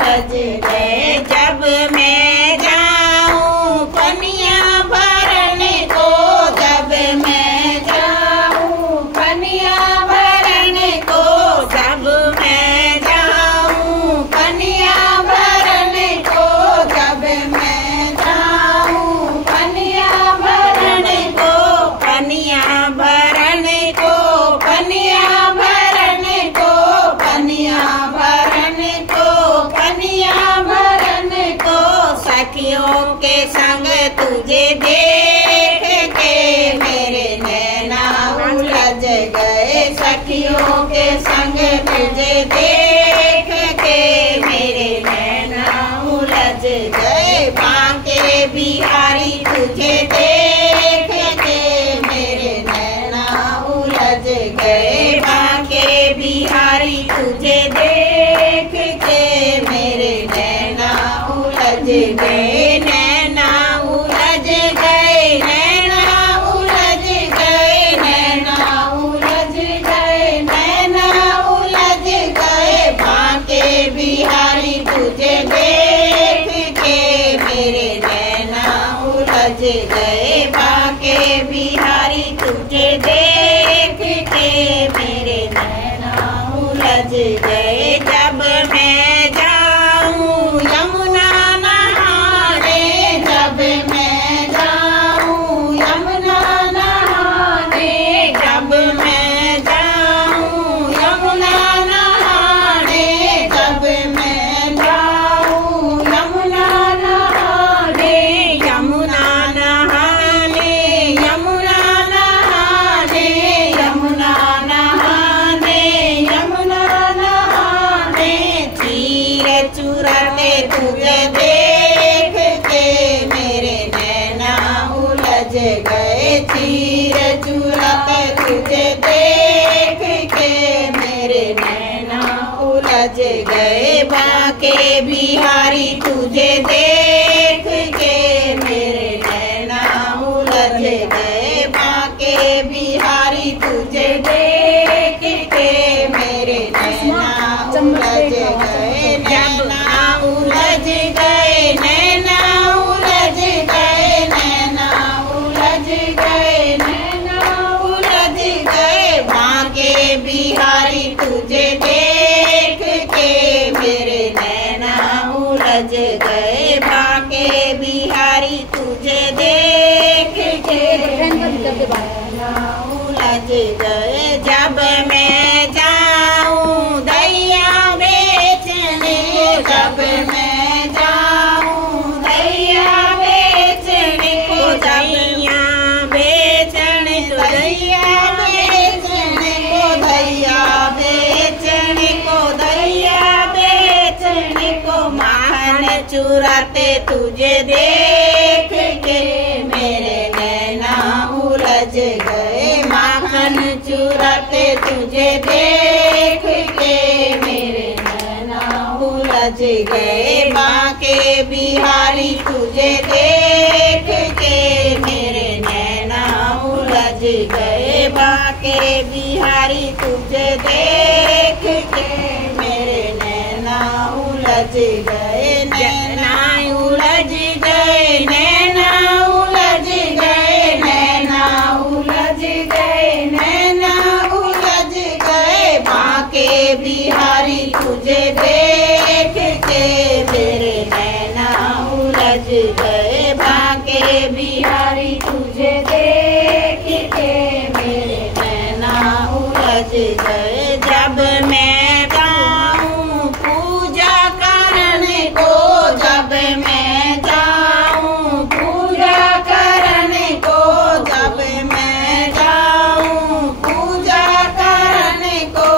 उलझ गए। जब मैं जाऊं पनिया भरने को, जब मैं जाऊं पनिया भरने को, जब मैं जाऊं पनिया भरने को, जब मैं जाऊं पनिया भरने को, पनिया भरने को, पनिया भरने को, पनिया भरने को, पनिया भरने को, सखियों के संग तुझे देख के मेरे नैना उलझ गए। सखियों के संग तुझे देख के मेरे नैना उलझ गए। बांके बिहारी तुझे देख के मेरे नैना उलझ गए। बांके बिहारी तुझे देख के मेरे नैना उलझ गए। नैना उलझ गए, नैना उलझ गए, नैना उलझ गए, नैना उलझ गए। बांके बिहारी तुझे देख के मेरे नैना उलझ गए। बांके बिहारी तुझे देख के मेरे नैना उलझ गए। जब मैं जाऊं यमुना नहाने, जब मैं जाऊं यमुना नहाने, जब मैं जाऊं यमुना नहाने, जब मैं जाऊं यमुना नहाने, यमुना नहाने, यमुना नहाने, यमुना नहाने, यमुना नहाने, तीर चुराते तुझे देख के मेरे नैना उलझ गए। तीर चुराते तुझे देख के मेरे नैना उलझ गए। बांके बिहारी तुझे देख के मेरे नैना उलझ गए। बांके बिहारी तुझे देख के मेरे नैना उलझ गए। नैना उलझ गए, नैना उलझ गए, नैना उलझ गए, नैना उलझ गए। बांके बिहारी तुझे देख के मेरे नैना उलझ गए। बांके बिहारी तुझे देख के नैना उलझ गए। जब मैं जाऊं दैया बेचने, जब मैं जाऊं दैया बेचने को, दैया बेचने को, दैया बेचने को, दैया बेचने को, दैया बेचने को, माखन चुराते तुझे देख के मेरे नैना उलझ गए। माखन चुराते तुझे देख के मेरे नैना उलझ गए। बांके बिहारी तुझे देख के मेरे नैना उलझ गए। बांके बिहारी तुझे देख के मेरे नैना उलझ गए। नैना उलझ गए, नैना उलझ गए, नैना उलझ गए, नैना उलझ गए। बांके बिहारी तुझे देख के मेरे नैना उलझ गए। बांके बिहारी तुझे देख के मेरे नैना उलझ गए। जब मैं जाऊं पूजा करने को, जब मैं जाऊं पूजा करने को, जब मैं जाऊं पूजा करने को,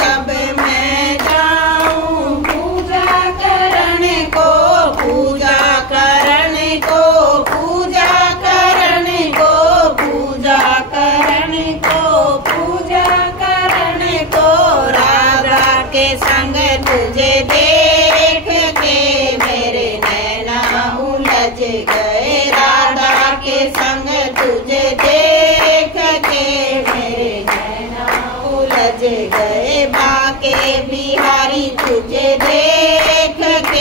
जब मैं जाऊं पूजा करने को, पूजा करने को, पूजा करने को, पूजा करने को, पूजा करने को, राधा के संग तुझे देख के मेरे नैना उलझ गए। राधा के संग तुझे देख के मेरे नैना उलझ गए। बांके बिहारी तुझे देख के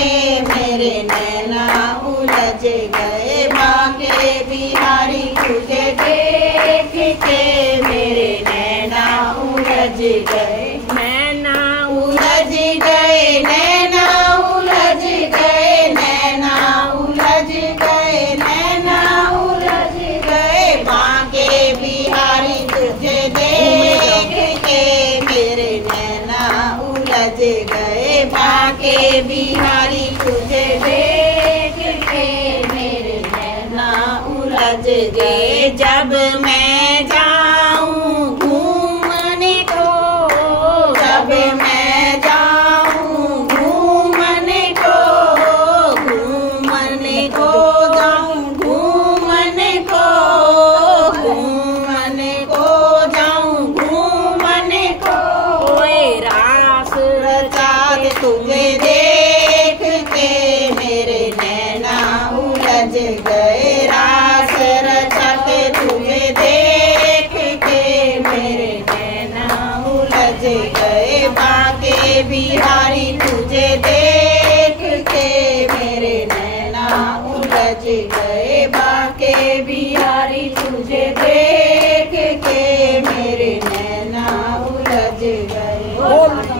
गए बांके बिहारी तुझे देख के मेरे नैना उलझ गए, नैना उलझ गए, नैना उलझ गए, नैना उलझ गए, नैना उलझ गए बांके बिहारी तुझे देख के मेरे नैना उलझ गए बांके बिहारी तुझे देख के मेरे नैना उलझ गए। जब मैं जाऊं घूमने को, जब मैं जाऊं घूमने को, घूमने को जाऊं, घूमने को, घूमने को जाऊं, घूमने को, कोई रास रचाते तुझे देख के मेरे नैना उलझ गए, रास रचाते तुझे देख के मेरे नैना उलझ गए बांके बिहारी तुझे देख के मेरे नैना उलझ गए बांके बिहारी तुझे देख के मेरे नैना उलझ गए।